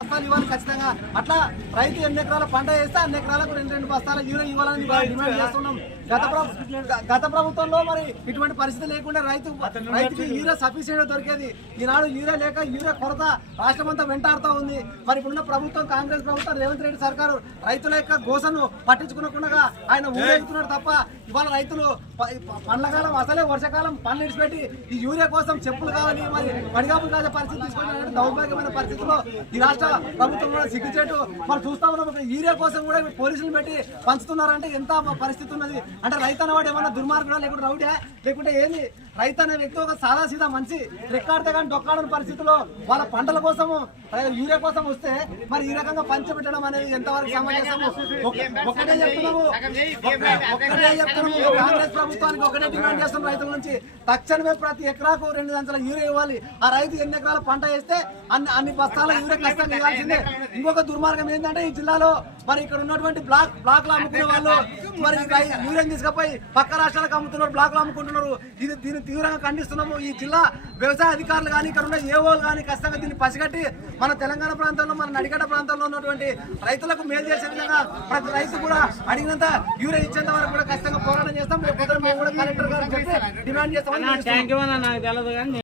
ఇవ్వాలి ఖచ్చితంగా. అట్లా రైతు ఎన్ని ఎకరాల పంట వేస్తే అన్ని ఎకరాలకు 2 బస్తాల యూరియా ఇవ్వాలని డిమాండ్ చేస్తున్నాం. గత ప్రభుత్వంలో మరి ఇటువంటి పరిస్థితి లేకుండా రైతుకి యూరియా సఫిషియెంట్ దొరికేది. ఈనాడు యూరియా లేక యూరియా కొరత రాష్ట్రం అంతా వెంటాడుతూ ఉంది. మరి ఇప్పుడున్న ప్రభుత్వం కాంగ్రెస్ ప్రభుత్వం రేవంత్ రెడ్డి సర్కారు రైతుల యొక్క గోసను పట్టించుకునకుండా ఆయన ఊరేగుతున్నాడు తప్ప ఇవాళ రైతులు పండ్లకాలం అసలే వర్షాకాలం పనులు ఇడిచిపెట్టి ఈ యూరియా కోసం చెప్పులు కావాలి మరి పడిగాపులు కాసే పరిస్థితి తీసుకుని దౌర్భాగ్యమైన పరిస్థితుల్లో ఈ రాష్ట్ర ప్రభుత్వం కూడా సిగ్గుచేటు మరి చూస్తా ఉన్నాం. యూరియా కోసం కూడా పోలీసులు పెట్టి పంచుతున్నారంటే ఎంత పరిస్థితి ఉన్నది అంటే రైతు అన్నవాడు ఏమన్నా దుర్మార్గుడా లేకుంటే రౌడా లేకుంటే ఏంది? రైతు అనే వ్యక్తి ఒక సాదాసీదా మంచి రెక్కాడితే కానీ డొక్కాడని పరిస్థితుల్లో వాళ్ళ పంటల కోసము యూరియా కోసం వస్తే మరి ఈ రకంగా పంచబెట్టడం అనేది ఎంతవరకు సమంజసము? ఒకటే చెప్తున్నాము కాంగ్రెస్ ప్రభుత్వానికి ఒకటే డిమాండ్ చేస్తున్నాం రైతుల నుంచి. తక్షణమే ప్రతి ఎకరాకు 2 గంటల యూరియా ఇవ్వాలి. ఆ రైతు ఎన్ని ఎకరాల పంట వేస్తే అన్ని బస్తాల యూరియా ఖచ్చితంగా ఇవ్వాల్సిందే. ఇంకొక దుర్మార్గం ఏంటంటే ఈ జిల్లాలో మరి ఇక్కడ ఉన్నటువంటి బ్లాక్లు అమ్ముకునే వాళ్ళు మరి యూరియా తీసుకుపోయి పక్క రాష్ట్రాలకు అమ్ముతున్నారు, బ్లాక్లు అమ్ముకుంటున్నారు. దీన్ని తీవ్రంగా ఖండిస్తున్నాము. ఈ జిల్లా వ్యవసాయ అధికారులు కానీ ఇక్కడ ఉన్న ఏఓలు కానీ ఖచ్చితంగా దీన్ని పసిగట్టి మన తెలంగాణ ప్రాంతంలో మన నడిగడ్డ ప్రాంతంలో ఉన్నటువంటి రైతులకు మేలు చేసే విధంగా ప్రతి రైతు కూడా అడిగినంత యూరియా ఇచ్చేంత వరకు కూడా ఖచ్చితంగా పోరాటం చేస్తాం. మేము కూడా కలెక్టర్ గారు చెప్పి డిమాండ్ చేస్తామని